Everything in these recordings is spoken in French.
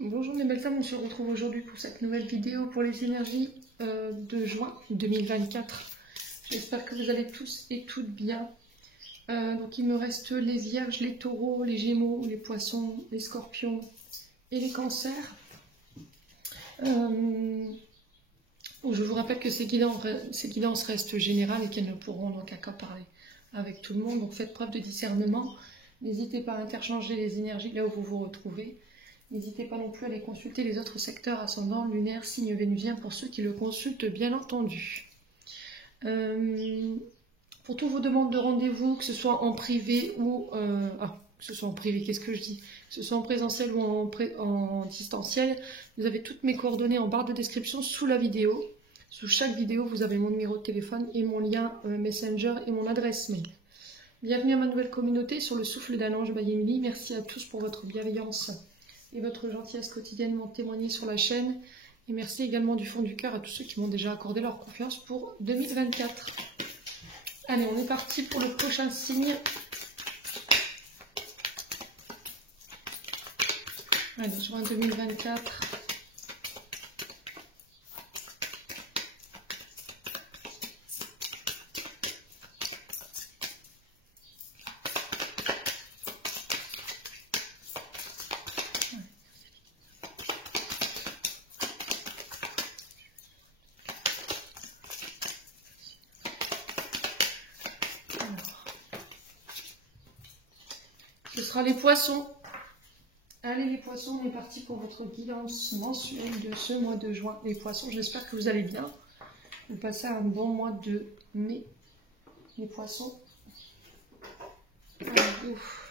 Bonjour mes belles femmes, on se retrouve aujourd'hui pour cette nouvelle vidéo pour les énergies de juin 2024. J'espère que vous allez tous et toutes bien. Donc il me reste les vierges, les taureaux, les gémeaux, les poissons, les scorpions et les cancers. Je vous rappelle que ces guidances restent générales et qu'elles ne pourront donc accaparer avec tout le monde. Donc faites preuve de discernement. N'hésitez pas à interchanger les énergies là où vous vous retrouvez. N'hésitez pas non plus à aller consulter les autres secteurs ascendant, lunaire, signe vénusien pour ceux qui le consultent bien entendu. Pour toutes vos demandes de rendez-vous, que ce soit en privé ou... que ce soit en privé, qu'est-ce que je dis? Que ce soit en présentiel ou en distanciel, vous avez toutes mes coordonnées en barre de description sous la vidéo. Sous chaque vidéo, vous avez mon numéro de téléphone et mon lien Messenger et mon adresse mail. Bienvenue à ma nouvelle communauté sur le souffle d'un ange by Emily. Merci à tous pour votre bienveillance et votre gentillesse quotidiennement témoignée sur la chaîne. Et merci également du fond du cœur à tous ceux qui m'ont déjà accordé leur confiance pour 2024. Allez, on est parti pour le prochain signe. Allez, juin 2024. Ce sera les poissons. Allez les poissons, on est parti pour votre guidance mensuelle de ce mois de juin. Les poissons, j'espère que vous allez bien. Vous passez un bon mois de mai. Les poissons. Allez, ouf.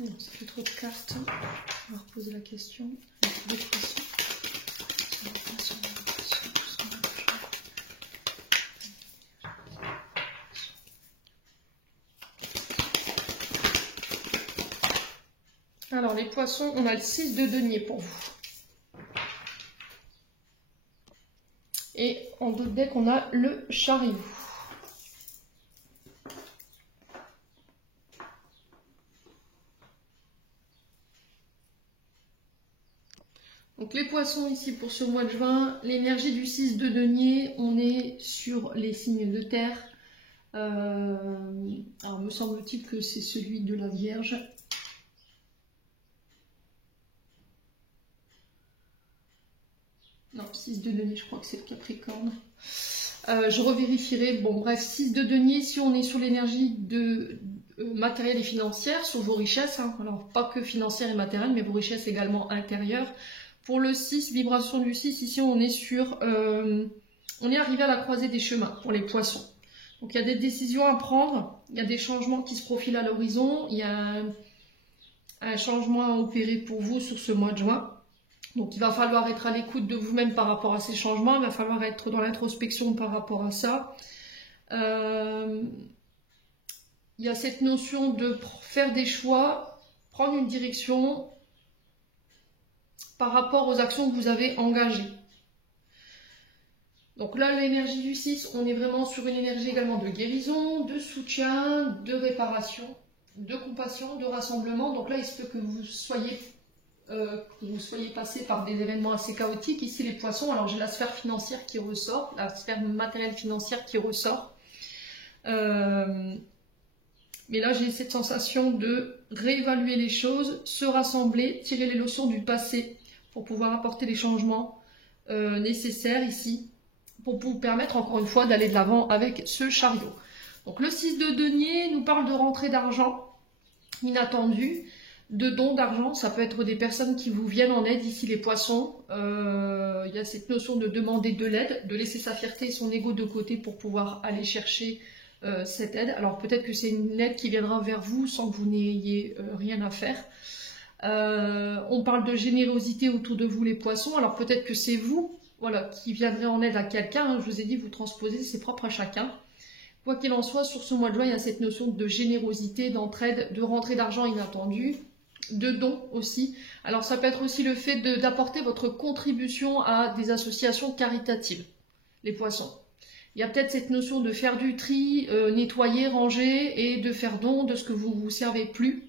Non, ça fait trop de cartes. On va reposer la question. Alors les poissons, on a le 6 de denier pour vous. Et en dos de deck, on a le chariot. Donc les poissons ici pour ce mois de juin, l'énergie du 6 de denier, on est sur les signes de terre. Alors me semble-t-il que c'est celui de la Vierge. Non, 6 de denier, je crois que c'est le Capricorne. Je revérifierai. Bon bref, 6 de denier, si on est sur l'énergie de matérielle et financière, sur vos richesses, hein. Alors pas que financière et matérielle, mais vos richesses également intérieures. Pour le 6, vibration du 6, ici on est sur... on est arrivé à la croisée des chemins pour les poissons. Donc il y a des décisions à prendre, il y a des changements qui se profilent à l'horizon, il y a un changement à opérer pour vous sur ce mois de juin. Donc il va falloir être à l'écoute de vous-même par rapport à ces changements, il va falloir être dans l'introspection par rapport à ça. Il y a cette notion de faire des choix, prendre une direction par rapport aux actions que vous avez engagées. Donc là, l'énergie du 6, on est vraiment sur une énergie également de guérison, de soutien, de réparation, de compassion, de rassemblement. Donc là, il se peut que vous soyez passé par des événements assez chaotiques. Ici, les poissons, alors j'ai la sphère financière qui ressort, la sphère matérielle financière qui ressort. Mais là, j'ai cette sensation de réévaluer les choses, se rassembler, tirer les leçons du passé pour pouvoir apporter les changements nécessaires ici, pour vous permettre encore une fois d'aller de l'avant avec ce chariot. Donc le 6 de denier nous parle de rentrée d'argent inattendue, de dons d'argent. Ça peut être des personnes qui vous viennent en aide, ici les poissons. Il y a cette notion de demander de l'aide, de laisser sa fierté et son ego de côté pour pouvoir aller chercher cette aide. Alors peut-être que c'est une aide qui viendra vers vous sans que vous n'ayez rien à faire. On parle de générosité autour de vous les poissons, alors peut-être que c'est vous, voilà, qui viendrez en aide à quelqu'un, hein. Je vous ai dit, vous transposez, c'est propre à chacun. Quoi qu'il en soit, sur ce mois de juin, il y a cette notion de générosité, d'entraide, de rentrée d'argent inattendue, de dons aussi. Alors ça peut être aussi le fait d'apporter votre contribution à des associations caritatives, les poissons. Il y a peut-être cette notion de faire du tri, nettoyer, ranger et de faire don de ce que vous ne vous servez plus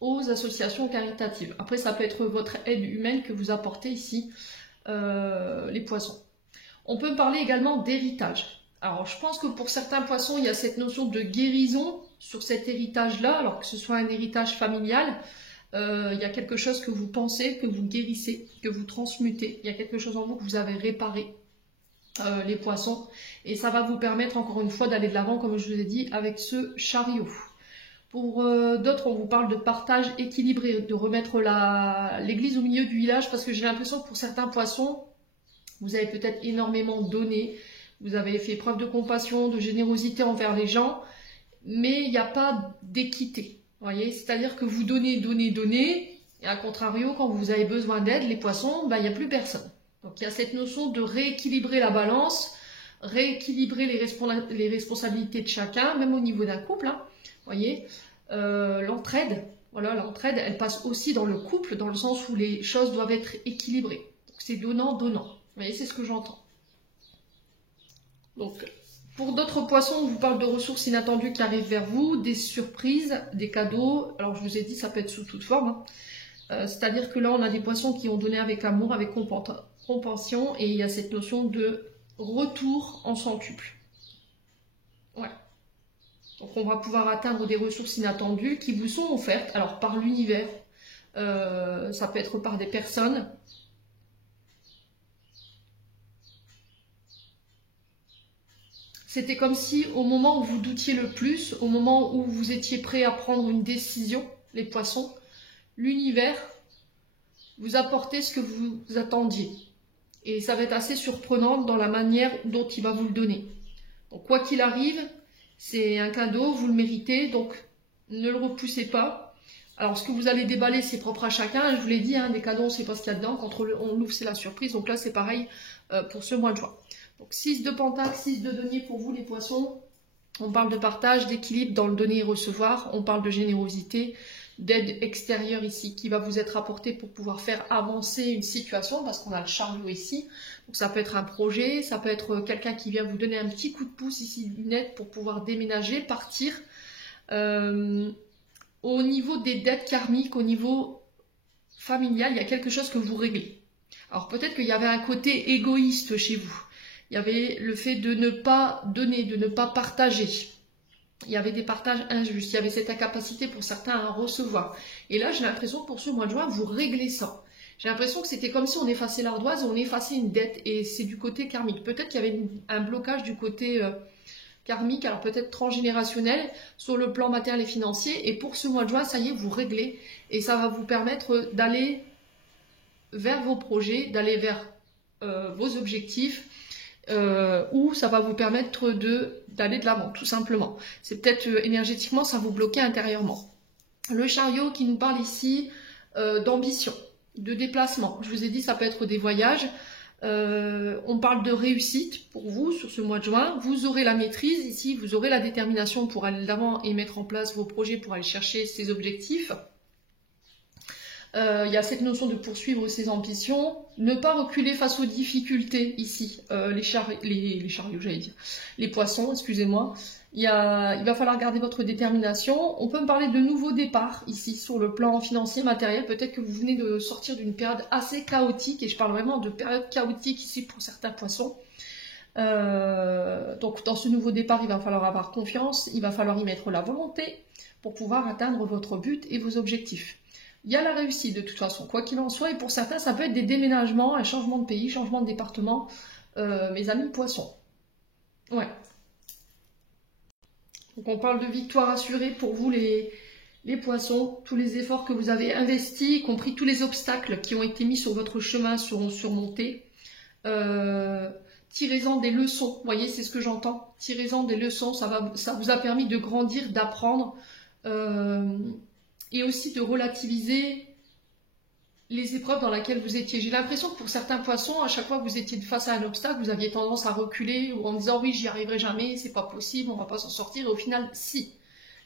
aux associations caritatives. Après, ça peut être votre aide humaine que vous apportez ici, les poissons. On peut parler également d'héritage. Alors, je pense que pour certains poissons, il y a cette notion de guérison sur cet héritage-là, alors que ce soit un héritage familial, il y a quelque chose que vous pensez, que vous guérissez, que vous transmutez. Il y a quelque chose en vous que vous avez réparé, les poissons. Et ça va vous permettre, encore une fois, d'aller de l'avant, comme je vous ai dit, avec ce chariot. Pour d'autres, on vous parle de partage équilibré, de remettre l'église au milieu du village, parce que j'ai l'impression que pour certains poissons, vous avez peut-être énormément donné, vous avez fait preuve de compassion, de générosité envers les gens, mais il n'y a pas d'équité. Voyez, c'est-à-dire que vous donnez, donnez, donnez, et à contrario, quand vous avez besoin d'aide, les poissons, ben, il n'y a plus personne. Donc il y a cette notion de rééquilibrer la balance, rééquilibrer les responsabilités de chacun, même au niveau d'un couple. Hein. Voyez, l'entraide, voilà, l'entraide, elle passe aussi dans le couple, dans le sens où les choses doivent être équilibrées. Donc c'est donnant, donnant. Vous voyez, c'est ce que j'entends. Donc, pour d'autres poissons, on vous parle de ressources inattendues qui arrivent vers vous, des surprises, des cadeaux. Alors, je vous ai dit, ça peut être sous toute forme. Hein. C'est-à-dire que là, on a des poissons qui ont donné avec amour, avec compassion, et il y a cette notion de retour en centuple. Ouais. Donc, on va pouvoir atteindre des ressources inattendues qui vous sont offertes, alors par l'univers, ça peut être par des personnes. C'était comme si, au moment où vous doutiez le plus, au moment où vous étiez prêt à prendre une décision, les poissons, l'univers vous apportait ce que vous attendiez. Et ça va être assez surprenant dans la manière dont il va vous le donner. Donc, quoi qu'il arrive, c'est un cadeau, vous le méritez, donc ne le repoussez pas. Alors, ce que vous allez déballer, c'est propre à chacun. Je vous l'ai dit, hein, des cadeaux, on ne sait pas ce qu'il y a dedans. Quand on l'ouvre, c'est la surprise. Donc là, c'est pareil pour ce mois de juin. Donc 6 de pentacle, 6 de denier pour vous les poissons. On parle de partage, d'équilibre dans le donner et recevoir. On parle de générosité, d'aide extérieure ici qui va vous être apportée pour pouvoir faire avancer une situation parce qu'on a le chariot ici. Donc ça peut être un projet, ça peut être quelqu'un qui vient vous donner un petit coup de pouce ici, une aide pour pouvoir déménager, partir. Au niveau des dettes karmiques, au niveau familial, il y a quelque chose que vous réglez. Alors peut-être qu'il y avait un côté égoïste chez vous. Il y avait le fait de ne pas donner, de ne pas partager. Il y avait des partages injustes. Il y avait cette incapacité pour certains à recevoir. Et là, j'ai l'impression que pour ce mois de juin, vous réglez ça. J'ai l'impression que c'était comme si on effaçait l'ardoise, on effaçait une dette. Et c'est du côté karmique. Peut-être qu'il y avait un blocage du côté karmique, alors peut-être transgénérationnel, sur le plan matériel et financier. Et pour ce mois de juin, ça y est, vous réglez. Et ça va vous permettre d'aller vers vos projets, d'aller vers vos objectifs. Ou ça va vous permettre d'aller de l'avant, tout simplement. C'est peut-être énergétiquement, ça vous bloquait intérieurement. Le chariot qui nous parle ici d'ambition, de déplacement. Je vous ai dit, ça peut être des voyages. On parle de réussite pour vous sur ce mois de juin. Vous aurez la maîtrise ici, vous aurez la détermination pour aller de l'avant et mettre en place vos projets pour aller chercher ces objectifs. Il y a cette notion de poursuivre ses ambitions, ne pas reculer face aux difficultés ici, les chariots, j'allais dire, les poissons, excusez-moi. Il va falloir garder votre détermination. On peut me parler de nouveaux départs ici sur le plan financier, matériel. Peut-être que vous venez de sortir d'une période assez chaotique, et je parle vraiment de période chaotique ici pour certains poissons. Donc dans ce nouveau départ, il va falloir avoir confiance, il va falloir y mettre la volonté pour pouvoir atteindre votre but et vos objectifs. Il y a la réussite de toute façon, quoi qu'il en soit, et pour certains, ça peut être des déménagements, un changement de pays, changement de département, mes amis poissons. Ouais. Donc on parle de victoire assurée pour vous les poissons, tous les efforts que vous avez investis, y compris tous les obstacles qui ont été mis sur votre chemin seront surmontés. tirez-en des leçons. Vous voyez, c'est ce que j'entends. Tirez-en des leçons, ça vous a permis de grandir, d'apprendre et aussi de relativiser les épreuves dans lesquelles vous étiez. J'ai l'impression que pour certains poissons, à chaque fois que vous étiez face à un obstacle, vous aviez tendance à reculer ou en disant oui, j'y arriverai jamais, c'est pas possible, on va pas s'en sortir. Et au final, si.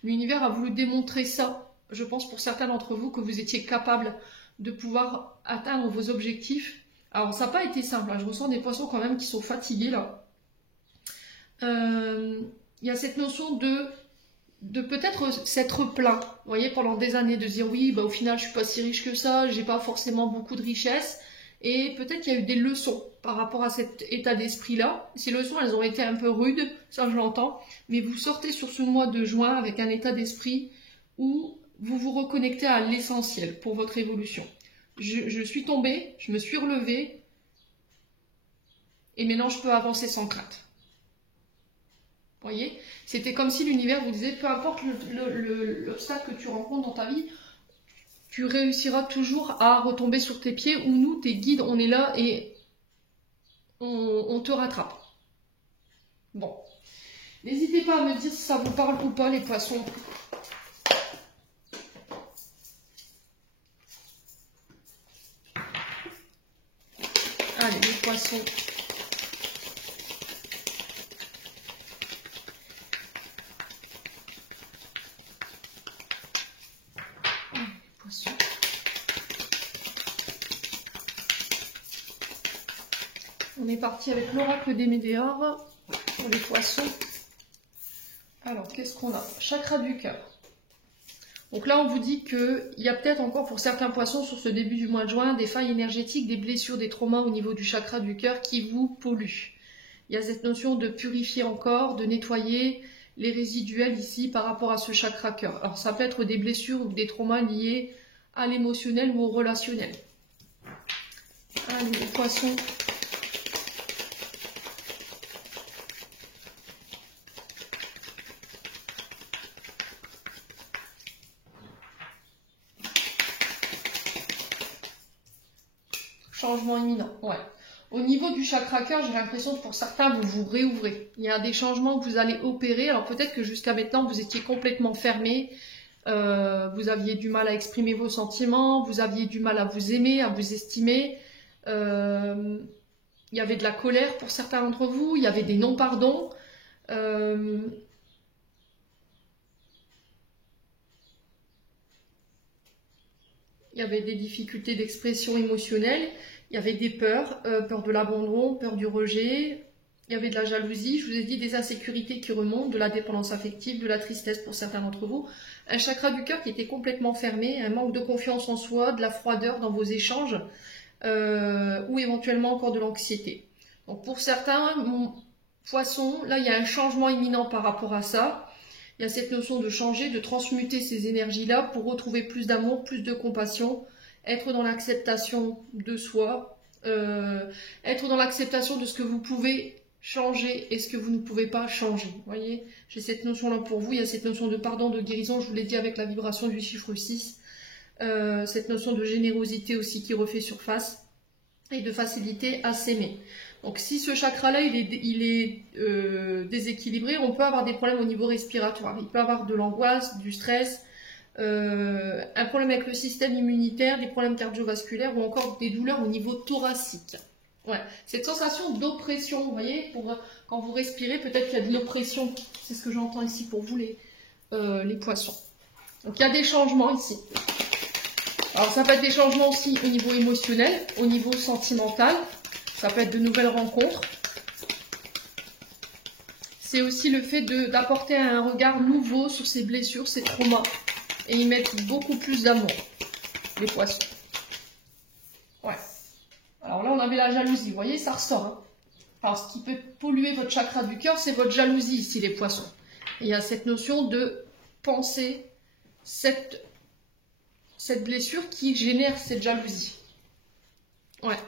L'univers a voulu démontrer ça, je pense pour certains d'entre vous, que vous étiez capable de pouvoir atteindre vos objectifs. Alors, ça n'a pas été simple, hein. Je ressens des poissons quand même qui sont fatigués là. Il y a cette notion de peut-être s'être plaint, vous voyez, pendant des années, de dire oui, bah, au final je suis pas si riche que ça, j'ai pas forcément beaucoup de richesse, et peut-être qu'il y a eu des leçons par rapport à cet état d'esprit-là. Ces leçons, elles ont été un peu rudes, ça je l'entends, mais vous sortez sur ce mois de juin avec un état d'esprit où vous vous reconnectez à l'essentiel pour votre évolution. Je suis tombée, je me suis relevée, et maintenant je peux avancer sans crainte. Vous voyez, c'était comme si l'univers vous disait, peu importe l'obstacle que tu rencontres dans ta vie, tu réussiras toujours à retomber sur tes pieds, ou nous, tes guides, on est là et on te rattrape. Bon, n'hésitez pas à me dire si ça vous parle ou pas, les poissons. Allez, les poissons. On est parti avec l'oracle des météores pour les poissons. Alors, qu'est-ce qu'on a? Chakra du cœur. Donc là, on vous dit qu'il y a peut-être encore pour certains poissons sur ce début du mois de juin des failles énergétiques, des blessures, des traumas au niveau du chakra du cœur qui vous polluent. Il y a cette notion de purifier encore, de nettoyer les résiduels ici par rapport à ce chakra cœur. Alors, ça peut être des blessures ou des traumas liés à l'émotionnel ou au relationnel. Allez, les poissons. Changement imminent, ouais. Au niveau du chakra cœur, j'ai l'impression que pour certains, vous vous réouvrez. Il y a des changements que vous allez opérer. Alors peut-être que jusqu'à maintenant, vous étiez complètement fermé. Vous aviez du mal à exprimer vos sentiments. Vous aviez du mal à vous aimer, à vous estimer. Il y avait de la colère pour certains d'entre vous. Il y avait des non-pardons. Il y avait des difficultés d'expression émotionnelle. Il y avait des peurs, peur de l'abandon, peur du rejet. Il y avait de la jalousie, je vous ai dit des insécurités qui remontent, de la dépendance affective, de la tristesse pour certains d'entre vous. Un chakra du cœur qui était complètement fermé, un manque de confiance en soi, de la froideur dans vos échanges, ou éventuellement encore de l'anxiété. Donc pour certains, mon poisson, là il y a un changement imminent par rapport à ça. Il y a cette notion de changer, de transmuter ces énergies-là pour retrouver plus d'amour, plus de compassion, être dans l'acceptation de soi, être dans l'acceptation de ce que vous pouvez changer et ce que vous ne pouvez pas changer. Vous voyez, j'ai cette notion-là pour vous. Il y a cette notion de pardon, de guérison, je vous l'ai dit avec la vibration du chiffre 6. Cette notion de générosité aussi qui refait surface et de facilité à s'aimer. Donc si ce chakra-là il est déséquilibré, on peut avoir des problèmes au niveau respiratoire. Il peut avoir de l'angoisse, du stress, un problème avec le système immunitaire, des problèmes cardiovasculaires ou encore des douleurs au niveau thoracique. Ouais. Cette sensation d'oppression, vous voyez, quand vous respirez, peut-être qu'il y a de l'oppression. C'est ce que j'entends ici pour vous les poissons. Donc il y a des changements ici. Alors ça peut être des changements aussi au niveau émotionnel, au niveau sentimental. Ça peut être de nouvelles rencontres. C'est aussi le fait d'apporter un regard nouveau sur ces blessures, ces traumas. Et y mettre beaucoup plus d'amour, les poissons. Ouais. Alors là, on avait la jalousie. Vous voyez, ça ressort. Hein. Alors, ce qui peut polluer votre chakra du cœur, c'est votre jalousie ici, les poissons. Et il y a cette notion de penser cette blessure qui génère cette jalousie. Ouais.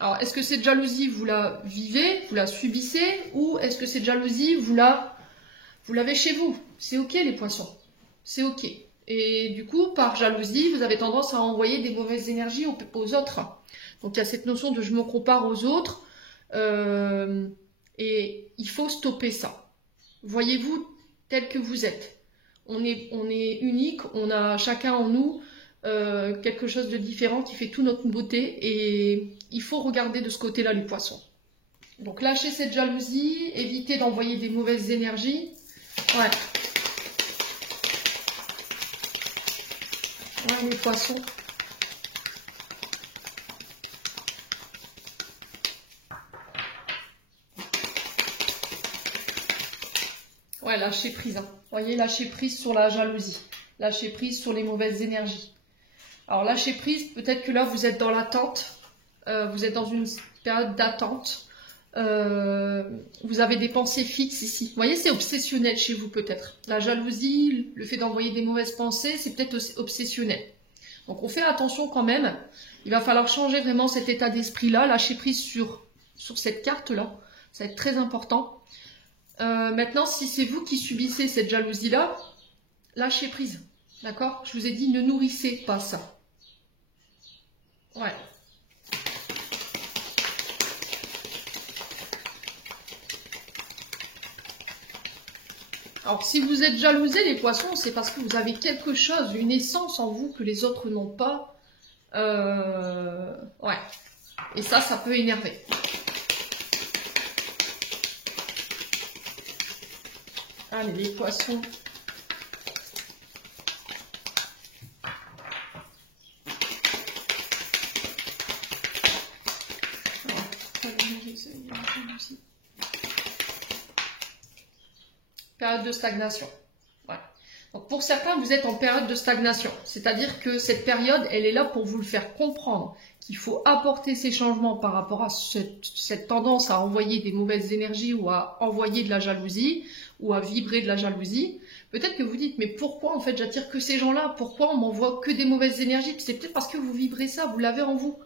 Alors, est-ce que cette jalousie, vous la vivez, vous la subissez, ou est-ce que cette jalousie, vous l'avez chez vous? C'est ok, les poissons. C'est ok. Et du coup, par jalousie, vous avez tendance à envoyer des mauvaises énergies aux autres. Donc, il y a cette notion de je me compare aux autres. Et il faut stopper ça. Voyez-vous tel que vous êtes. On est unique, on a chacun en nous quelque chose de différent qui fait toute notre beauté et il faut regarder de ce côté-là les poissons. Donc lâchez cette jalousie, évitez d'envoyer des mauvaises énergies. Ouais. Ouais, les poissons. Ouais, lâcher prise. Hein. Vous voyez, lâcher prise sur la jalousie. Lâcher prise sur les mauvaises énergies. Alors, lâcher prise, peut-être que là, vous êtes dans l'attente. Vous êtes dans une période d'attente. Vous avez des pensées fixes ici. Vous voyez, c'est obsessionnel chez vous peut-être. La jalousie, le fait d'envoyer des mauvaises pensées, c'est peut-être obsessionnel. Donc, on fait attention quand même. Il va falloir changer vraiment cet état d'esprit-là. Lâcher prise sur cette carte-là. Ça va être très important. Maintenant, si c'est vous qui subissez cette jalousie-là, lâchez prise, d'accord? Je vous ai dit, ne nourrissez pas ça. Ouais. Alors, si vous êtes jalousés, les poissons, c'est parce que vous avez quelque chose, une essence en vous que les autres n'ont pas. Ouais. Et ça peut énerver. Allez, les poissons. Période de stagnation. Voilà. Donc pour certains, vous êtes en période de stagnation. C'est-à-dire que cette période, elle est là pour vous le faire comprendre qu'il faut apporter ces changements par rapport à cette tendance à envoyer des mauvaises énergies ou à envoyer de la jalousie ou à vibrer de la jalousie. Peut-être que vous dites, mais pourquoi en fait j'attire que ces gens-là? Pourquoi on m'envoie que des mauvaises énergies? C'est peut-être parce que vous vibrez ça, vous l'avez en vous.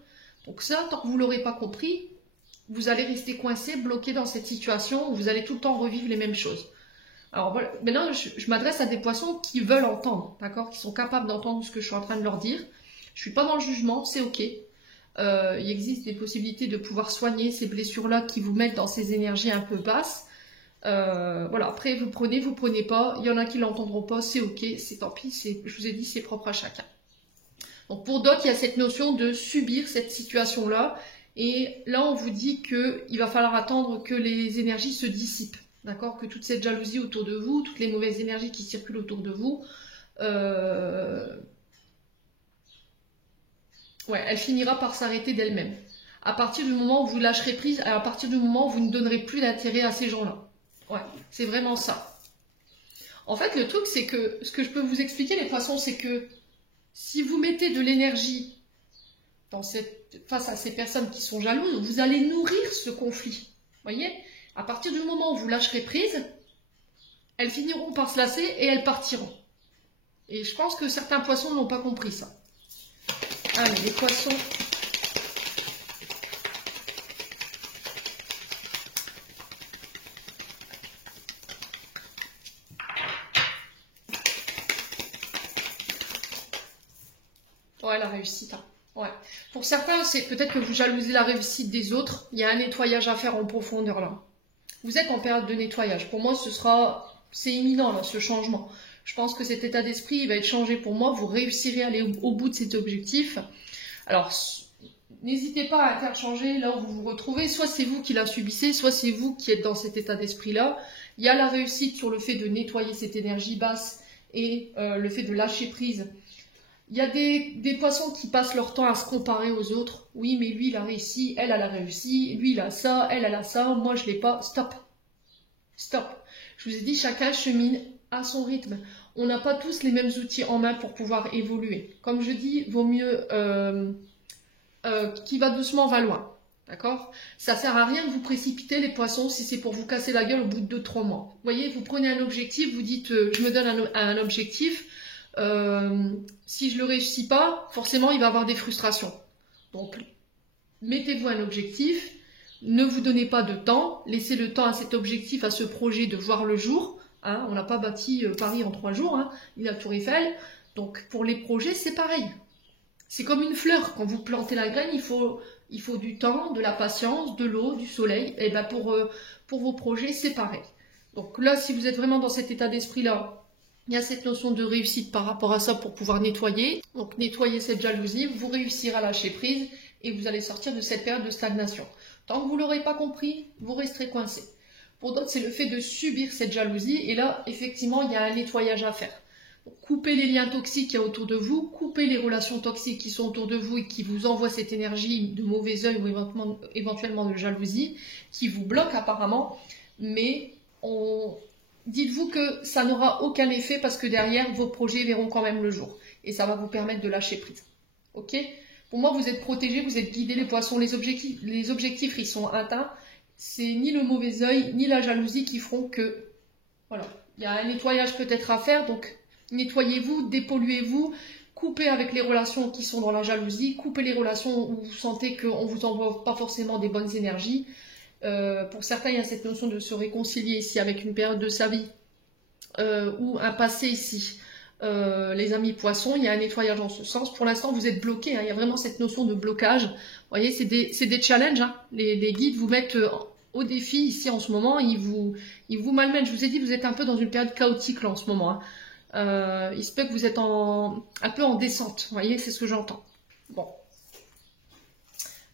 Donc ça, tant que vous ne l'aurez pas compris, vous allez rester coincé, bloqué dans cette situation où vous allez tout le temps revivre les mêmes choses. Alors voilà, maintenant je m'adresse à des poissons qui veulent entendre, d'accord, qui sont capables d'entendre ce que je suis en train de leur dire. Je suis pas dans le jugement, c'est ok. Il existe des possibilités de pouvoir soigner ces blessures-là qui vous mettent dans ces énergies un peu basses. Voilà, après vous prenez pas. Il y en a qui l'entendront pas, c'est ok, c'est tant pis. Je vous ai dit, c'est propre à chacun. Donc pour d'autres, il y a cette notion de subir cette situation-là. Et là, on vous dit qu'il va falloir attendre que les énergies se dissipent. D'accord, que toute cette jalousie autour de vous, toutes les mauvaises énergies qui circulent autour de vous, ouais, elle finira par s'arrêter d'elle-même. À partir du moment où vous lâcherez prise, à partir du moment où vous ne donnerez plus d'intérêt à ces gens-là. Ouais, c'est vraiment ça. En fait, le truc, c'est que, ce que je peux vous expliquer, les poissons, c'est que si vous mettez de l'énergie face à ces personnes qui sont jalouses, vous allez nourrir ce conflit. Vous voyez ? À partir du moment où vous lâcherez prise, elles finiront par se lasser et elles partiront. Et je pense que certains poissons n'ont pas compris ça. Allez, les poissons. Ouais, la réussite. Hein. Ouais. Pour certains, c'est peut-être que vous jalousez la réussite des autres. Il y a un nettoyage à faire en profondeur là. Vous êtes en période de nettoyage. Pour moi, c'est imminent là, ce changement. Je pense que cet état d'esprit, il va être changé pour moi. Vous réussirez à aller au bout de cet objectif. Alors, n'hésitez pas à interchanger là où vous vous retrouvez. Soit c'est vous qui la subissez, soit c'est vous qui êtes dans cet état d'esprit-là. Il y a la réussite sur le fait de nettoyer cette énergie basse et le fait de lâcher prise. Il y a des poissons qui passent leur temps à se comparer aux autres. Oui, mais lui, il a réussi, elle a réussi, lui, il a ça, elle a ça, moi, je l'ai pas. Stop. Stop. Je vous ai dit, chacun chemine à son rythme. On n'a pas tous les mêmes outils en main pour pouvoir évoluer. Comme je dis, vaut mieux qui va doucement va loin. D'accord? Ça sert à rien de vous précipiter, les poissons, si c'est pour vous casser la gueule au bout de 2-3 mois. Vous voyez, vous prenez un objectif, vous dites, je me donne un objectif. Si je ne le réussis pas, forcément, il va y avoir des frustrations. Donc, mettez-vous un objectif, ne vous donnez pas de temps, laissez le temps à cet objectif, à ce projet de voir le jour. Hein, on n'a pas bâti Paris en 3 jours, hein, ni la Tour Eiffel. Donc, pour les projets, c'est pareil. C'est comme une fleur. Quand vous plantez la graine, il faut Il faut du temps, de la patience, de l'eau, du soleil. Et ben pour vos projets, c'est pareil. Donc là, si vous êtes vraiment dans cet état d'esprit-là, il y a cette notion de réussite par rapport à ça pour pouvoir nettoyer. Donc nettoyer cette jalousie, vous réussirez à lâcher prise et vous allez sortir de cette période de stagnation. Tant que vous ne l'aurez pas compris, vous resterez coincé. Pour d'autres, c'est le fait de subir cette jalousie. Et là, effectivement, il y a un nettoyage à faire. Donc, coupez les liens toxiques qu'il y a autour de vous, coupez les relations toxiques qui sont autour de vous et qui vous envoient cette énergie de mauvais œil ou éventuellement de jalousie, qui vous bloque apparemment. Mais dites-vous que ça n'aura aucun effet parce que derrière, vos projets verront quand même le jour. Et ça va vous permettre de lâcher prise. Ok ? Pour moi, vous êtes protégés, vous êtes guidés, les poissons. Les objectifs, ils sont atteints. C'est ni le mauvais œil, ni la jalousie qui feront que... Voilà. Il y a un nettoyage peut-être à faire, donc nettoyez-vous, dépolluez-vous, coupez avec les relations qui sont dans la jalousie, coupez les relations où vous sentez qu'on ne vous envoie pas forcément des bonnes énergies. Pour certains, il y a cette notion de se réconcilier ici avec une période de sa vie ou un passé ici. Les amis poissons, il y a un nettoyage en ce sens. Pour l'instant, vous êtes bloqués. Hein, il y a vraiment cette notion de blocage. Vous voyez, c'est des challenges. Hein. Les guides vous mettent au défi ici en ce moment. Ils vous malmènent. Je vous ai dit, vous êtes un peu dans une période chaotique là en ce moment. Hein. Il se peut que vous êtes un peu en descente. Vous voyez, c'est ce que j'entends. Bon.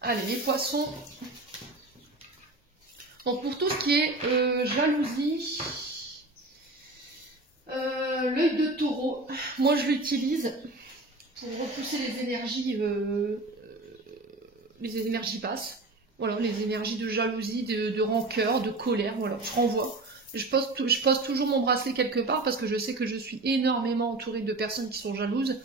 Allez, les poissons. Donc pour tout ce qui est jalousie, l'œil de taureau, moi je l'utilise pour repousser les énergies basses, voilà, les énergies de jalousie, de rancœur, de colère, voilà, je renvoie. Je pose toujours mon bracelet quelque part parce que je sais que je suis énormément entourée de personnes qui sont jalouses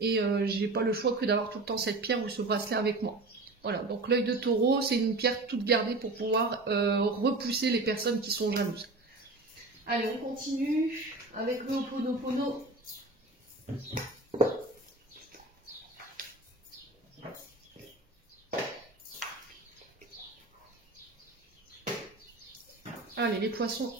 et j'ai pas le choix que d'avoir tout le temps cette pierre ou ce bracelet avec moi. Voilà, donc l'œil de taureau, c'est une pierre toute gardée pour pouvoir repousser les personnes qui sont jalouses. Allez, on continue avec le Ho'oponopono. Allez, les poissons.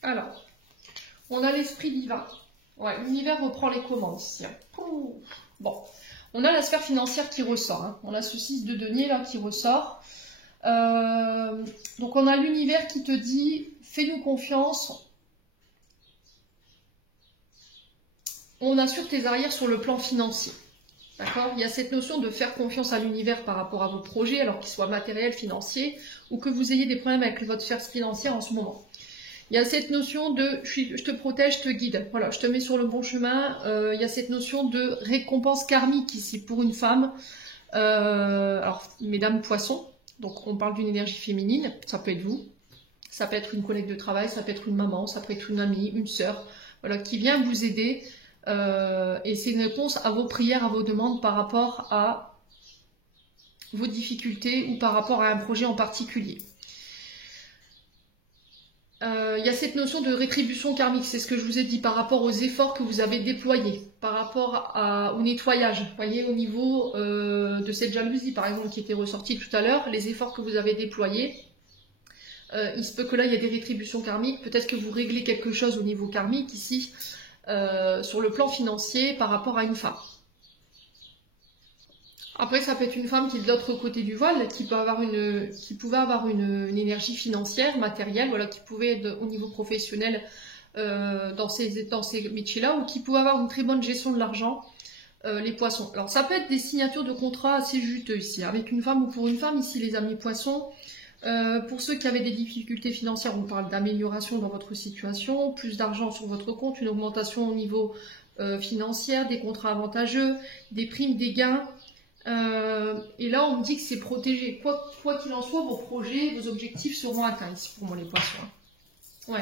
Alors, on a l'esprit divin. Ouais, l'univers reprend les commandes ici. Bon, on a la sphère financière qui ressort. Hein. On a ce 6 de denier là qui ressort. Donc on a l'univers qui te dit, fais-nous confiance. On assure tes arrières sur le plan financier. D'accord ? Il y a cette notion de faire confiance à l'univers par rapport à vos projets, alors qu'ils soient matériels, financiers, ou que vous ayez des problèmes avec votre sphère financière en ce moment. Il y a cette notion de je te protège, je te guide. Voilà, je te mets sur le bon chemin. Il y a cette notion de récompense karmique ici pour une femme. Alors, mesdames poissons, donc on parle d'une énergie féminine, ça peut être vous, ça peut être une collègue de travail, ça peut être une maman, ça peut être une amie, une sœur, voilà, qui vient vous aider. Et c'est une réponse à vos prières, à vos demandes par rapport à vos difficultés ou par rapport à un projet en particulier. Il y a cette notion de rétribution karmique, c'est ce que je vous ai dit par rapport aux efforts que vous avez déployés, par rapport au nettoyage, vous voyez, au niveau de cette jalousie par exemple qui était ressortie tout à l'heure, les efforts que vous avez déployés, il se peut que là il y ait des rétributions karmiques, peut-être que vous réglez quelque chose au niveau karmique ici, sur le plan financier par rapport à une femme. Après, ça peut être une femme qui est de l'autre côté du voile, qui pouvait avoir une énergie financière, matérielle, voilà, qui pouvait être au niveau professionnel dans ces métiers-là, ou qui pouvait avoir une très bonne gestion de l'argent, les poissons. Alors, ça peut être des signatures de contrats assez juteux ici, avec une femme ou pour une femme, ici les amis poissons. Pour ceux qui avaient des difficultés financières, on parle d'amélioration dans votre situation, plus d'argent sur votre compte, une augmentation au niveau financier, des contrats avantageux, des primes, des gains. Et là, on me dit que c'est protégé. Quoi qu'il en soit, vos projets, vos objectifs seront atteints ici pour moi, les poissons. Ouais.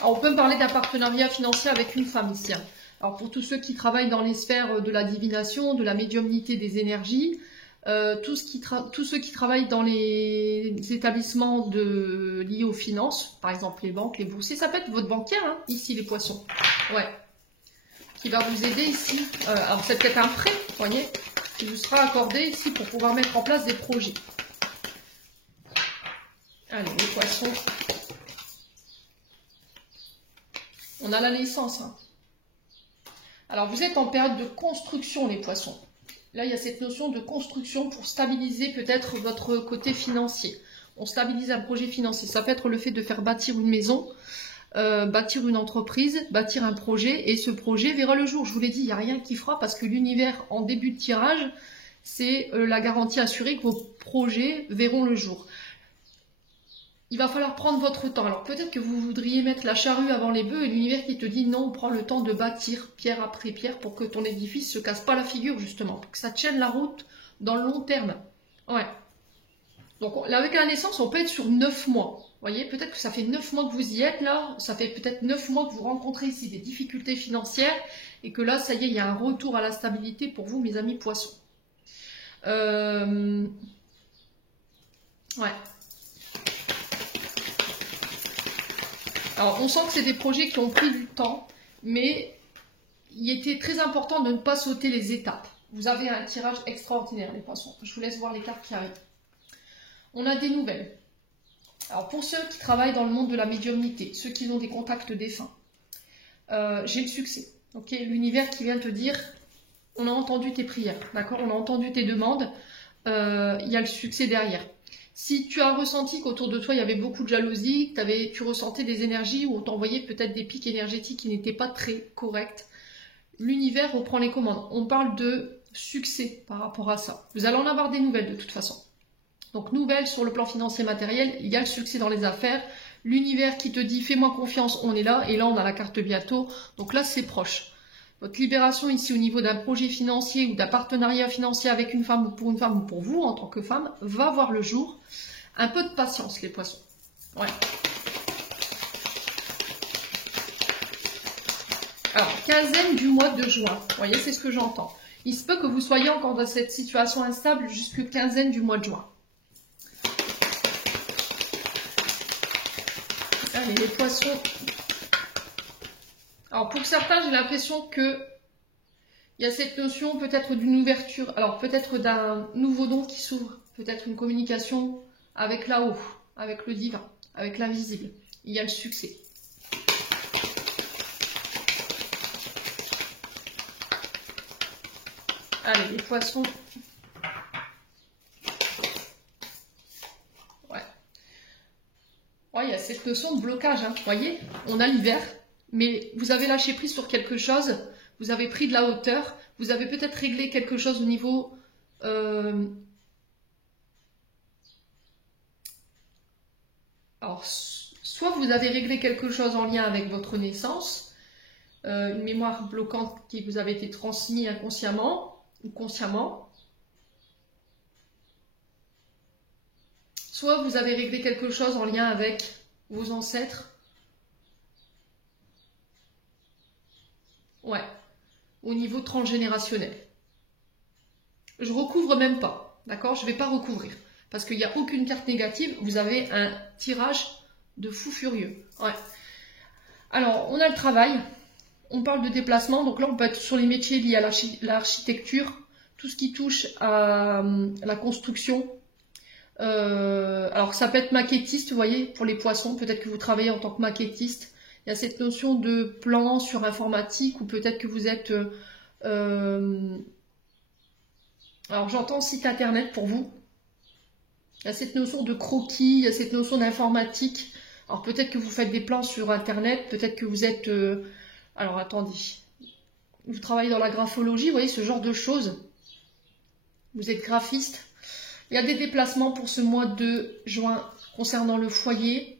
Alors, on peut me parler d'un partenariat financier avec une femme ici. Alors, pour tous ceux qui travaillent dans les sphères de la divination, de la médiumnité des énergies, Tous ceux qui travaillent dans les établissements liés aux finances, par exemple les banques, les boursiers, ça peut être votre banquière, hein, ici les poissons, ouais, qui va vous aider ici. Alors c'est peut-être un prêt, vous voyez, qui vous sera accordé ici pour pouvoir mettre en place des projets. Allez, les poissons. On a la naissance. Hein. Alors vous êtes en période de construction, les poissons. Là, il y a cette notion de construction pour stabiliser peut-être votre côté financier. On stabilise un projet financier. Ça peut être le fait de faire bâtir une maison, bâtir une entreprise, bâtir un projet. Et ce projet verra le jour. Je vous l'ai dit, il n'y a rien qui fera parce que l'univers, en début de tirage, c'est la garantie assurée que vos projets verront le jour. Il va falloir prendre votre temps. Alors peut-être que vous voudriez mettre la charrue avant les bœufs et l'univers qui te dit non, prends le temps de bâtir pierre après pierre pour que ton édifice se casse pas la figure justement, pour que ça tienne la route dans le long terme. Ouais. Donc là, avec la naissance, on peut être sur 9 mois. Vous voyez, peut-être que ça fait 9 mois que vous y êtes là, ça fait peut-être 9 mois que vous rencontrez ici des difficultés financières et que là, ça y est, il y a un retour à la stabilité pour vous, mes amis poissons. Ouais. Alors, on sent que c'est des projets qui ont pris du temps, mais il était très important de ne pas sauter les étapes. Vous avez un tirage extraordinaire, les poissons. Je vous laisse voir les cartes qui arrivent. On a des nouvelles. Alors, pour ceux qui travaillent dans le monde de la médiumnité, ceux qui ont des contacts défunts, j'ai le succès. Ok, l'univers qui vient te dire, on a entendu tes prières, d'accord, on a entendu tes demandes, il y a le succès derrière. Si tu as ressenti qu'autour de toi, il y avait beaucoup de jalousie, tu ressentais des énergies ou on t'envoyait peut-être des pics énergétiques qui n'étaient pas très corrects, l'univers reprend les commandes. On parle de succès par rapport à ça. Vous allez en avoir des nouvelles de toute façon. Donc, nouvelles sur le plan financier matériel, il y a le succès dans les affaires. L'univers qui te dit, fais-moi confiance, on est là. Et là, on a la carte bientôt. Donc là, c'est proche. Votre libération ici au niveau d'un projet financier ou d'un partenariat financier avec une femme ou pour vous en tant que femme va voir le jour. Un peu de patience les poissons. Ouais. Alors, quinzaine du mois de juin. Vous voyez, c'est ce que j'entends. Il se peut que vous soyez encore dans cette situation instable jusque quinzaine du mois de juin. Allez, les poissons. Alors, pour certains, j'ai l'impression que il y a cette notion peut-être d'une ouverture, alors peut-être d'un nouveau don qui s'ouvre, peut-être une communication avec là-haut, avec le divin, avec l'invisible. Il y a le succès. Allez, les poissons. Ouais. Ouais, il y a cette notion de blocage, hein. Vous voyez, on a l'hiver. Mais vous avez lâché prise sur quelque chose, vous avez pris de la hauteur, vous avez peut-être réglé quelque chose au niveau... Alors, soit vous avez réglé quelque chose en lien avec votre naissance, une mémoire bloquante qui vous avait été transmise inconsciemment ou consciemment, soit vous avez réglé quelque chose en lien avec vos ancêtres. Ouais, au niveau transgénérationnel. Je recouvre même pas, d'accord? Je ne vais pas recouvrir, parce qu'il n'y a aucune carte négative, vous avez un tirage de fou furieux. Ouais. Alors, on a le travail, on parle de déplacement, donc là on peut être sur les métiers liés à l'architecture, tout ce qui touche à la construction. Alors ça peut être maquettiste, vous voyez, pour les poissons, peut-être que vous travaillez en tant que maquettiste. Il y a cette notion de plan sur informatique ou peut-être que vous êtes... alors j'entends site internet pour vous. Il y a cette notion de croquis, il y a cette notion d'informatique. Alors peut-être que vous faites des plans sur internet, peut-être que vous êtes... alors attendez. Vous travaillez dans la graphologie, vous voyez, ce genre de choses. Vous êtes graphiste. Il y a des déplacements pour ce mois de juin concernant le foyer.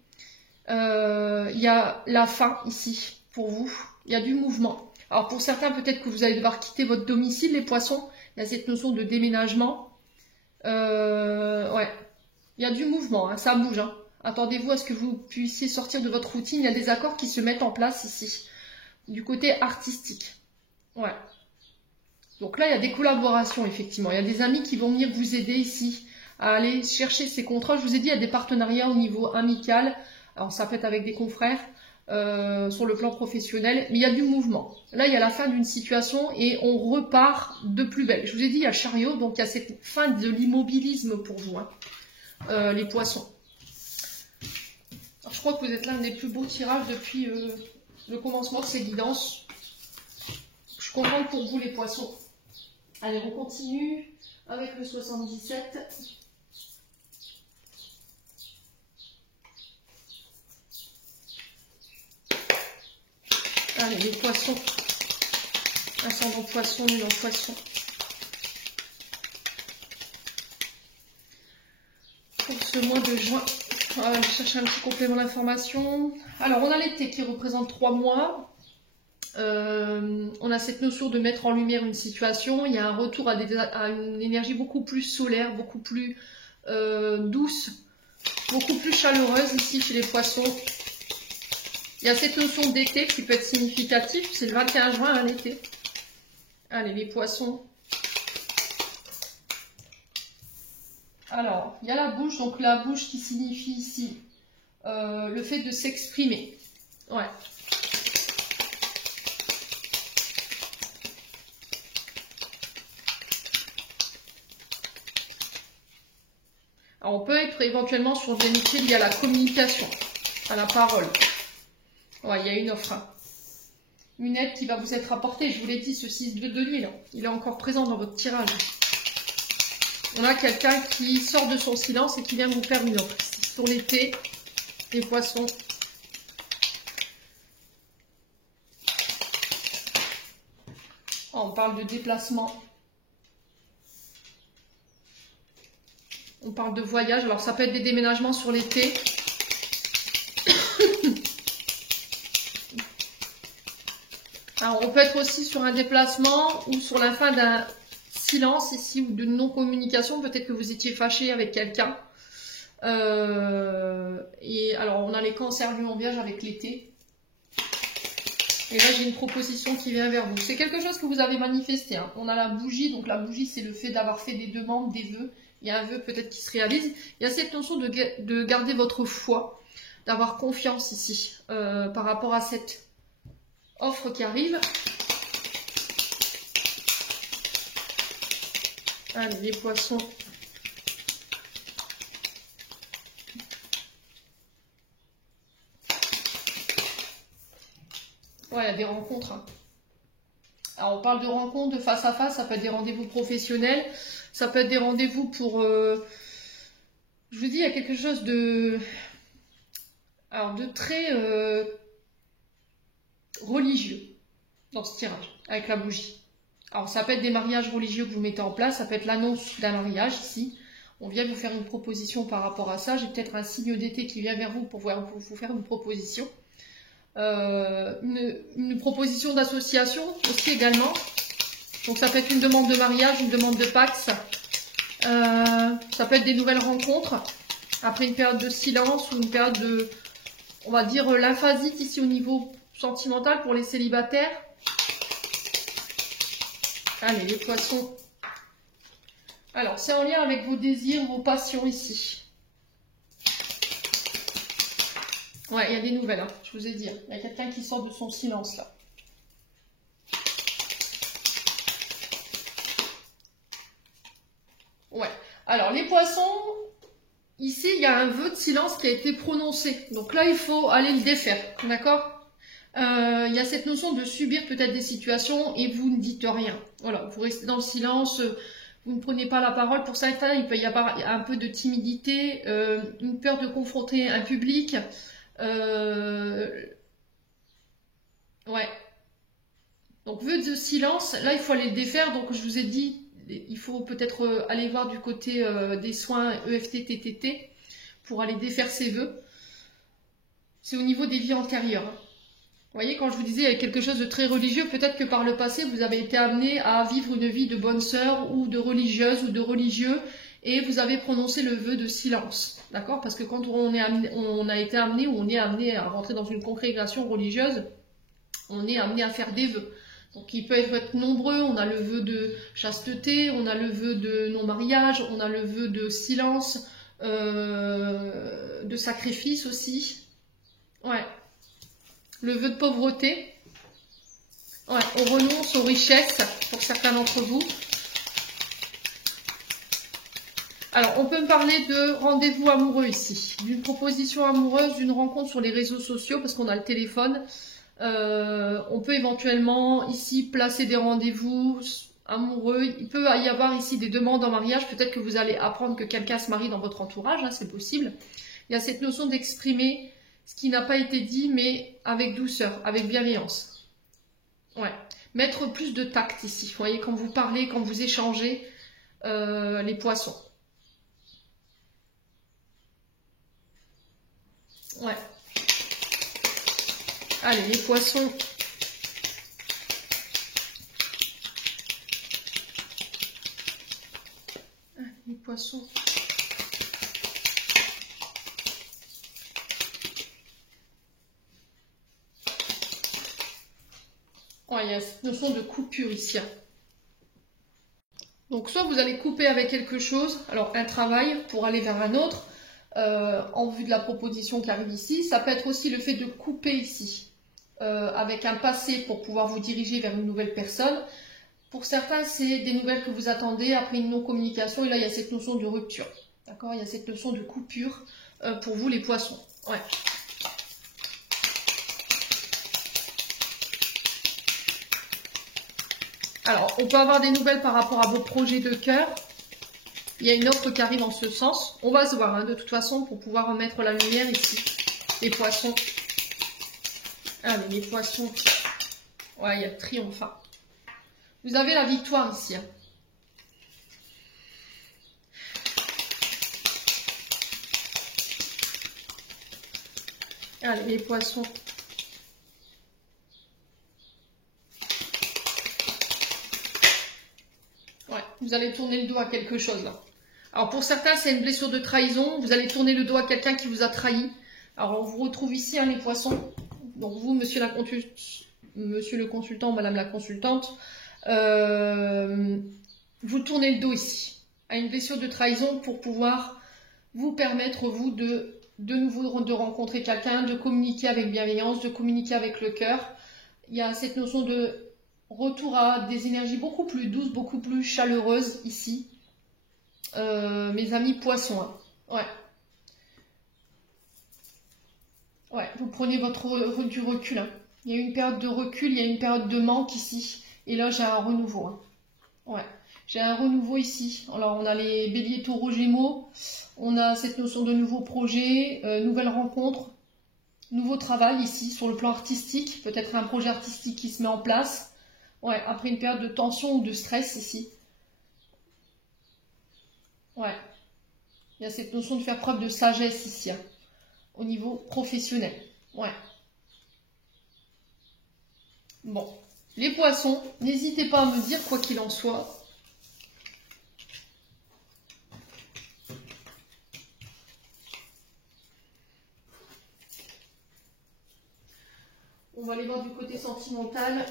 Il y a la fin ici pour vous, il y a du mouvement. Alors pour certains peut-être que vous allez devoir quitter votre domicile les poissons, il y a cette notion de déménagement. Ouais, il y a du mouvement, hein, ça bouge. Hein. Attendez-vous à ce que vous puissiez sortir de votre routine, il y a des accords qui se mettent en place ici, du côté artistique. Ouais. Donc là, il y a des collaborations, effectivement. Il y a des amis qui vont venir vous aider ici à aller chercher ces contrats. Je vous ai dit, il y a des partenariats au niveau amical. Alors, ça peut être avec des confrères sur le plan professionnel, mais il y a du mouvement. Là, il y a la fin d'une situation et on repart de plus belle. Je vous ai dit, il y a chariot, donc il y a cette fin de l'immobilisme pour vous, hein, les poissons. Alors, je crois que vous êtes l'un des plus beaux tirages depuis le commencement de ces guidances. Je suis contente pour vous, les poissons. Allez, on continue avec le 77. Allez, les poissons. Ascendant poisson, nul en poisson. Pour ce mois de juin. Voilà, je cherche un petit complément d'information. Alors, on a l'été qui représente 3 mois. On a cette notion de mettre en lumière une situation. Il y a un retour à une énergie beaucoup plus solaire, beaucoup plus douce, beaucoup plus chaleureuse ici chez les poissons. Il y a cette notion d'été qui peut être significative. C'est le 21 juin, un été. Allez, les poissons. Alors, il y a la bouche. Donc, la bouche qui signifie ici le fait de s'exprimer. Ouais. Alors, on peut être éventuellement sur des métiers liés à la communication, à la parole. Ouais, il y a une offre. Hein. Une aide qui va vous être apportée. Je vous l'ai dit, ce 6 de denier, là, il est encore présent dans votre tirage. On a quelqu'un qui sort de son silence et qui vient vous faire une offre. Sur l'été, les poissons. Oh, on parle de déplacement. On parle de voyage. Alors, ça peut être des déménagements sur l'été. Alors, on peut être aussi sur un déplacement ou sur la fin d'un silence ici ou de non-communication. Peut-être que vous étiez fâché avec quelqu'un. Et alors, on a les cancers du Vierge avec l'été. Et là, j'ai une proposition qui vient vers vous. C'est quelque chose que vous avez manifesté. Hein. On a la bougie. Donc, la bougie, c'est le fait d'avoir fait des demandes, des vœux. Il y a un vœu peut-être qui se réalise. Il y a cette notion de garder votre foi, d'avoir confiance ici par rapport à cette offre qui arrive. Allez, les poissons. Ouais, il y a des rencontres. Hein. Alors, on parle de rencontres de face à face. Ça peut être des rendez-vous professionnels. Ça peut être des rendez-vous pour... je vous dis, il y a quelque chose de... Alors, de très... religieux dans ce tirage avec la bougie. Alors ça peut être des mariages religieux que vous mettez en place, ça peut être l'annonce d'un mariage ici. On vient vous faire une proposition par rapport à ça. J'ai peut-être un signe d'été qui vient vers vous pour vous faire une proposition. Une proposition d'association aussi également. Donc ça peut être une demande de mariage, une demande de Pax. Ça peut être des nouvelles rencontres après une période de silence ou une période de, on va dire, lymphasite ici au niveau sentimental pour les célibataires. Allez, les poissons. Alors, c'est en lien avec vos désirs, vos passions ici. Ouais, il y a des nouvelles, hein, je vous ai dit. Il y a quelqu'un qui sort de son silence, là. Ouais. Alors, les poissons, ici, il y a un vœu de silence qui a été prononcé. Donc là, il faut aller le défaire, d'accord ? Il y a cette notion de subir peut-être des situations et vous ne dites rien. Voilà, vous restez dans le silence, vous ne prenez pas la parole. Pour certains, il peut y avoir un peu de timidité, une peur de confronter un public. Ouais. Donc, vœu de silence, là, il faut aller le défaire. Donc, je vous ai dit, il faut peut-être aller voir du côté des soins EFT, TTT pour aller défaire ces vœux. C'est au niveau des vies antérieures. Hein. Vous voyez, quand je vous disais, il y a quelque chose de très religieux, peut-être que par le passé, vous avez été amené à vivre une vie de bonne sœur ou de religieuse ou de religieux et vous avez prononcé le vœu de silence. D'accord ? Parce que quand on a été amené ou on est amené à rentrer dans une congrégation religieuse, on est amené à faire des vœux. Donc il peut être nombreux, on a le vœu de chasteté, on a le vœu de non-mariage, on a le vœu de silence, de sacrifice aussi. Ouais. Le vœu de pauvreté. Ouais, on renonce aux richesses pour certains d'entre vous. Alors, on peut me parler de rendez-vous amoureux ici, d'une proposition amoureuse, d'une rencontre sur les réseaux sociaux, parce qu'on a le téléphone. On peut éventuellement ici placer des rendez-vous amoureux. Il peut y avoir ici des demandes en mariage. Peut-être que vous allez apprendre que quelqu'un se marie dans votre entourage, hein, c'est possible. Il y a cette notion d'exprimer ce qui n'a pas été dit, mais avec douceur, avec bienveillance. Ouais. Mettre plus de tact ici. Vous voyez, quand vous parlez, quand vous échangez, les poissons. Ouais. Allez, les poissons. Les poissons. Ouais, il y a cette notion de coupure ici. Donc, soit vous allez couper avec quelque chose, alors un travail pour aller vers un autre, en vue de la proposition qui arrive ici. Ça peut être aussi le fait de couper ici. Avec un passé pour pouvoir vous diriger vers une nouvelle personne. Pour certains, c'est des nouvelles que vous attendez après une non-communication. Et là, il y a cette notion de rupture. D'accord? Il y a cette notion de coupure pour vous, les poissons. Ouais. Alors, on peut avoir des nouvelles par rapport à vos projets de cœur. Il y a une offre qui arrive en ce sens. On va se voir, hein, de toute façon, pour pouvoir remettre la lumière ici. Les poissons. Allez, les poissons. Ouais, il y a triomphe. Hein. Vous avez la victoire ici. Hein. Allez, les poissons. Ouais, vous allez tourner le dos à quelque chose là. Alors pour certains, c'est une blessure de trahison. Vous allez tourner le dos à quelqu'un qui vous a trahi. Alors on vous retrouve ici, hein, les poissons. Donc vous, monsieur le consultant, madame la consultante, vous tournez le dos ici à une blessure de trahison pour pouvoir vous permettre, vous, de nouveau de rencontrer quelqu'un, de communiquer avec bienveillance, de communiquer avec le cœur. Il y a cette notion de retour à des énergies beaucoup plus douces, beaucoup plus chaleureuses ici. Mes amis poissons, hein. Ouais. Ouais, vous prenez du recul. Hein. Il y a une période de recul, il y a une période de manque ici. Et là, j'ai un renouveau. Hein. Ouais, j'ai un renouveau ici. Alors, on a les béliers, taureaux, gémeaux. On a cette notion de nouveau projet, nouvelle rencontre, nouveau travail ici sur le plan artistique. Peut-être un projet artistique qui se met en place. Ouais, après une période de tension ou de stress ici. Ouais, il y a cette notion de faire preuve de sagesse ici. Hein. Au niveau professionnel. Ouais. Bon. Les poissons, n'hésitez pas à me dire quoi qu'il en soit. On va aller voir du côté sentimental.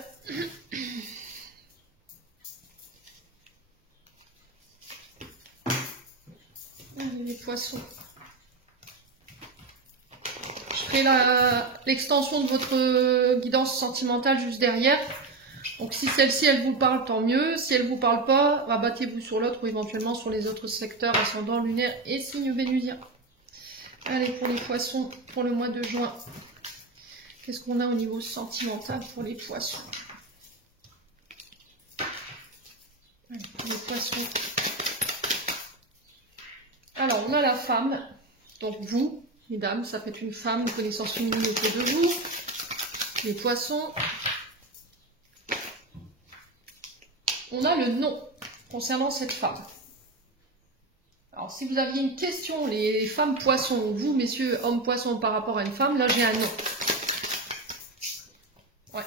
Les poissons. Je ferai l'extension de votre guidance sentimentale juste derrière. Donc si celle-ci, elle vous parle, tant mieux. Si elle ne vous parle pas, abattez-vous sur l'autre ou éventuellement sur les autres secteurs ascendant, lunaire et signe vénusien. Allez, pour les poissons, pour le mois de juin, qu'est-ce qu'on a au niveau sentimental pour les poissons? Allez, pour les poissons. Alors, on a la femme, donc vous, mesdames, ça peut être une femme, une connaissance féminine autour de vous. Les poissons. On a le non concernant cette femme. Alors, si vous aviez une question, les femmes poissons, vous, messieurs, hommes poissons, par rapport à une femme, là, j'ai un non. Ouais.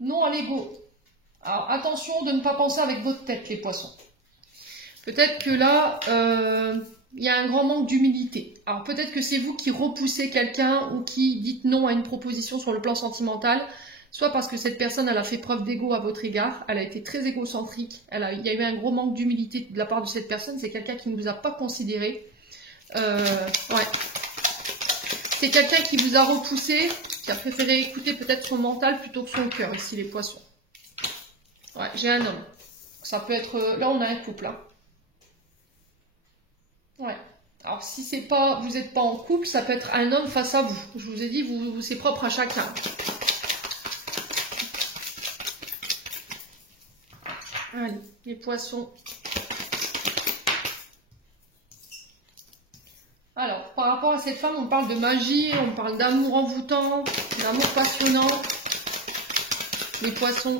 Non à l'ego. Alors, attention de ne pas penser avec votre tête, les poissons. Peut-être que là, il y a un grand manque d'humilité. Alors, peut-être que c'est vous qui repoussez quelqu'un ou qui dites non à une proposition sur le plan sentimental. soit parce que cette personne, elle a fait preuve d'ego à votre égard, elle a été très égocentrique, il y a eu un gros manque d'humilité de la part de cette personne, c'est quelqu'un qui ne vous a pas considéré. Ouais. C'est quelqu'un qui vous a repoussé, qui a préféré écouter peut-être son mental plutôt que son cœur, ici les poissons. Ouais, j'ai un homme. Ça peut être... Là, on a un couple, là. Ouais. Alors, si c'est pas, vous n'êtes pas en couple, ça peut être un homme face à vous. Je vous ai dit, c'est propre à chacun. Allez, les poissons. Alors, par rapport à cette femme, on parle de magie, on parle d'amour envoûtant, d'amour passionnant. Les poissons.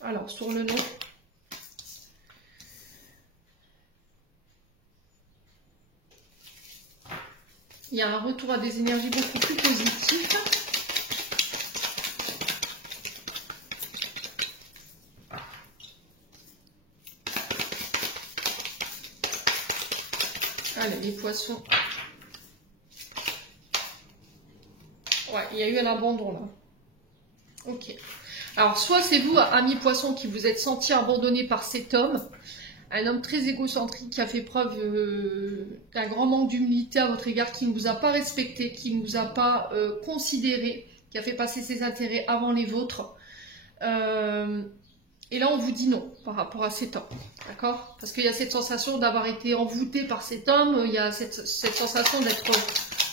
Alors, sur le nom. Il y a un retour à des énergies beaucoup plus positives. Allez, les poissons. Ouais, il y a eu un abandon là. Ok. Alors, soit c'est vous, amis poissons, qui vous êtes senti abandonné par cet homme. Un homme très égocentrique qui a fait preuve d'un grand manque d'humilité à votre égard, qui ne vous a pas respecté, qui ne vous a pas considéré, qui a fait passer ses intérêts avant les vôtres. Et là, on vous dit non par rapport à cet homme, d'accord? Parce qu'il y a cette sensation d'avoir été envoûté par cet homme, il y a cette sensation d'être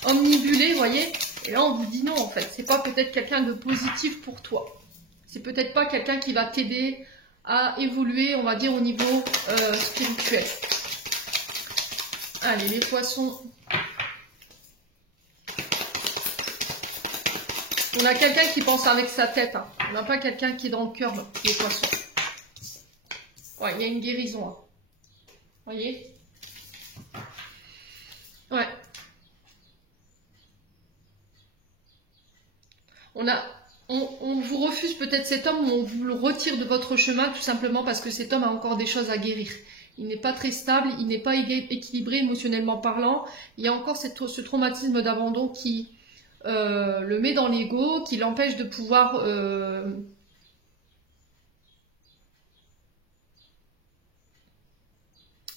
omnibulé, vous voyez? Et là, on vous dit non, en fait. C'est pas peut-être quelqu'un de positif pour toi. C'est peut-être pas quelqu'un qui va t'aider à évoluer, on va dire, au niveau spirituel. Allez, les poissons. On a quelqu'un qui pense avec sa tête. Hein. On n'a pas quelqu'un qui est dans le cœur, les poissons. Ouais, il y a une guérison. Hein. Voyez? Ouais. On vous refuse peut-être cet homme, ou on vous le retire de votre chemin tout simplement parce que cet homme a encore des choses à guérir. Il n'est pas très stable, il n'est pas équilibré émotionnellement parlant. Il y a encore ce traumatisme d'abandon qui le met dans l'ego, qui l'empêche de pouvoir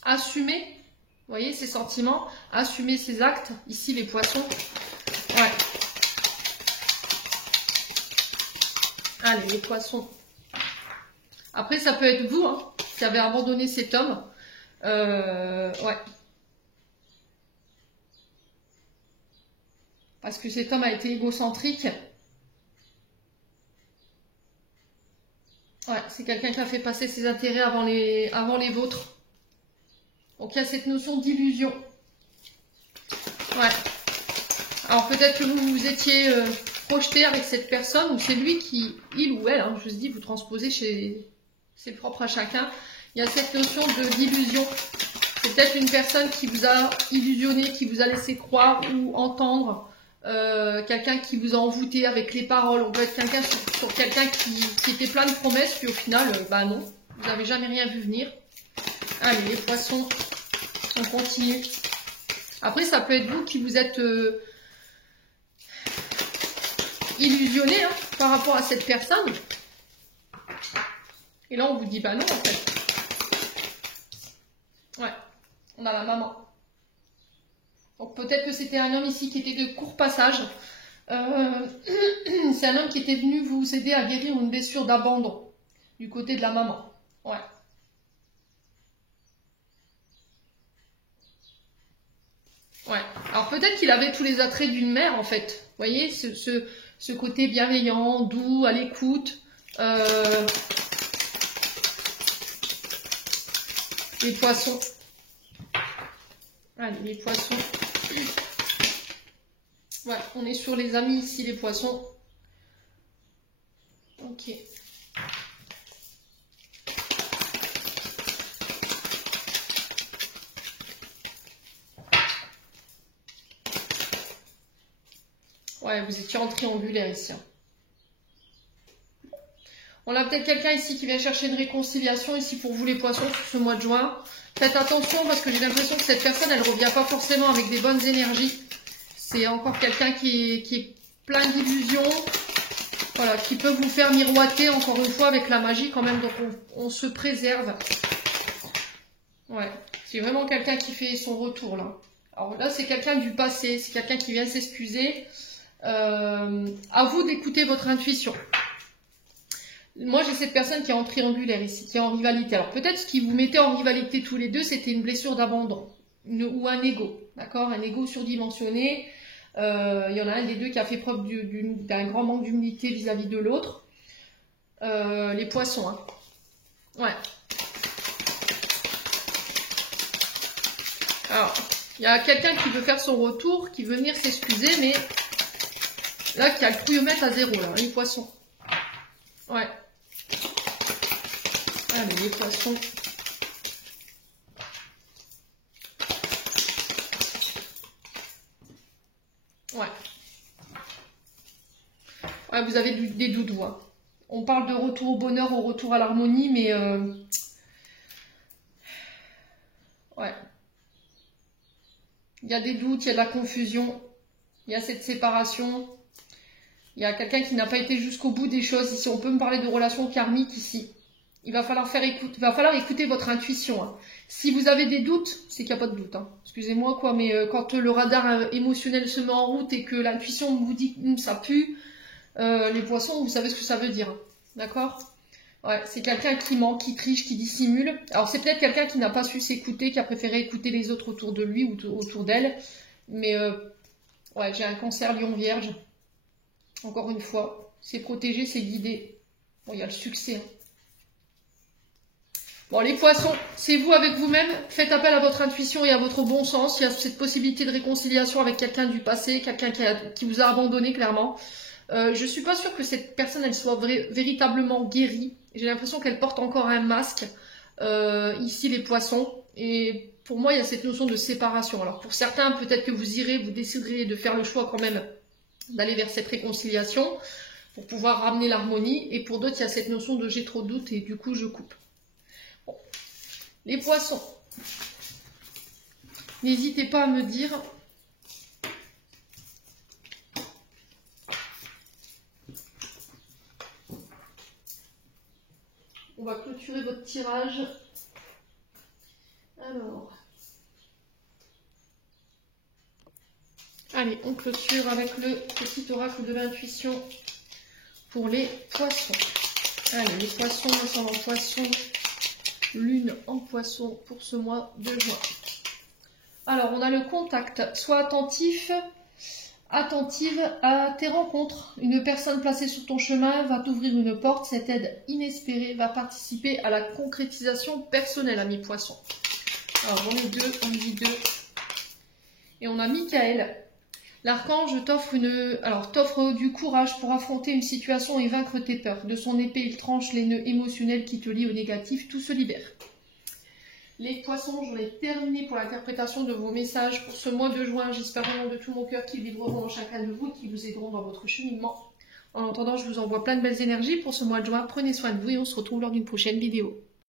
assumer, vous voyez, ses sentiments, assumer ses actes. Ici, les poissons. Ouais. Allez, les poissons. Après, ça peut être vous hein, qui avez abandonné cet homme. Ouais. Parce que cet homme a été égocentrique. Ouais, c'est quelqu'un qui a fait passer ses intérêts avant les vôtres. Donc, il y a cette notion d'illusion. Ouais. Alors, peut-être que vous vous étiez... projeté avec cette personne, ou c'est lui qui, il ou elle, hein, je vous dis, vous transposez c'est propre à chacun. Il y a cette notion d'illusion. C'est peut-être une personne qui vous a illusionné, qui vous a laissé croire ou entendre, quelqu'un qui vous a envoûté avec les paroles. On peut être quelqu'un sur quelqu'un qui était plein de promesses, puis au final, bah non, vous n'avez jamais rien vu venir. Allez, les poissons, on continue. Après, ça peut être vous qui vous êtes... illusionné hein, par rapport à cette personne. Et là, on vous dit, bah non, en fait. Ouais, on a la maman. Donc, peut-être que c'était un homme ici qui était de court passage. C'est un homme qui était venu vous aider à guérir une blessure d'abandon du côté de la maman. Ouais. Ouais. Alors, peut-être qu'il avait tous les attraits d'une mère, en fait. Vous voyez, ce côté bienveillant, doux, à l'écoute. Les poissons. Allez, les poissons. Ouais, on est sur les amis ici, les poissons. Ok. Ouais, vous étiez en triangulaire ici. On a peut-être quelqu'un ici qui vient chercher une réconciliation ici pour vous les poissons sur ce mois de juin. Faites attention parce que j'ai l'impression que cette personne, elle ne revient pas forcément avec des bonnes énergies. C'est encore quelqu'un qui est plein d'illusions, Voilà, qui peuvent vous faire miroiter encore une fois avec la magie quand même, donc on se préserve. Ouais, c'est vraiment quelqu'un qui fait son retour là. Alors là, c'est quelqu'un du passé, c'est quelqu'un qui vient s'excuser. À vous d'écouter votre intuition. Moi, j'ai cette personne qui est en triangulaire ici, qui est en rivalité. Alors peut-être ce qui vous mettait en rivalité tous les deux, c'était une blessure d'abandon ou un ego, d'accord, un ego surdimensionné. Il y en a un des deux qui a fait preuve d'un grand manque d'humilité vis-à-vis de l'autre. Les poissons, hein. Ouais. Alors, il y a quelqu'un qui veut faire son retour, qui veut venir s'excuser, mais là, qui a le trouillomètre à 0, là, les poissons. Ouais. Ah, mais les poissons. Ouais. Ouais, vous avez des doutes, ouais. On parle de retour au bonheur, au retour à l'harmonie, mais... Ouais. Il y a des doutes, il y a de la confusion, il y a cette séparation. Il y a quelqu'un qui n'a pas été jusqu'au bout des choses. Ici, on peut me parler de relations karmiques ici. Il va falloir écouter votre intuition, hein. Si vous avez des doutes, c'est qu'il n'y a pas de doute, hein. Excusez-moi, quoi, mais quand le radar émotionnel se met en route et que l'intuition vous dit que ça pue, les poissons, vous savez ce que ça veut dire, hein. D'accord? Ouais, c'est quelqu'un qui ment, qui triche, qui dissimule. Alors, c'est peut-être quelqu'un qui n'a pas su s'écouter, qui a préféré écouter les autres autour de lui ou autour d'elle. Mais, ouais, j'ai un cancer lion-vierge. Encore une fois, c'est protégé, c'est guidé. Bon, il y a le succès, hein. Bon, les poissons, c'est vous avec vous-même. Faites appel à votre intuition et à votre bon sens. Il y a cette possibilité de réconciliation avec quelqu'un du passé, quelqu'un qui vous a abandonné, clairement. Je suis pas sûre que cette personne, elle soit véritablement guérie. J'ai l'impression qu'elle porte encore un masque. Ici, les poissons. Et pour moi, il y a cette notion de séparation. Alors, pour certains, peut-être que vous déciderez de faire le choix quand même d'aller vers cette réconciliation pour pouvoir ramener l'harmonie. Et pour d'autres, il y a cette notion de j'ai trop de doutes et du coup, je coupe. Bon. Les poissons, n'hésitez pas à me dire. On va clôturer votre tirage. Alors. Allez, on clôture avec le petit oracle de l'intuition pour les poissons. Allez, les poissons, ascendant en poisson, lune en poisson pour ce mois de juin. Alors, on a le contact. Sois attentive à tes rencontres. Une personne placée sur ton chemin va t'ouvrir une porte. Cette aide inespérée va participer à la concrétisation personnelle, ami poisson. Alors, on est deux, on dit deux. Et on a Michael. L'archange t'offre du courage pour affronter une situation et vaincre tes peurs. De son épée, il tranche les nœuds émotionnels qui te lient au négatif. Tout se libère. Les poissons, j'en ai terminé pour l'interprétation de vos messages pour ce mois de juin. J'espère vraiment de tout mon cœur qu'ils vibreront dans chacun de vous, qui vous aideront dans votre cheminement. En attendant, je vous envoie plein de belles énergies pour ce mois de juin. Prenez soin de vous et on se retrouve lors d'une prochaine vidéo.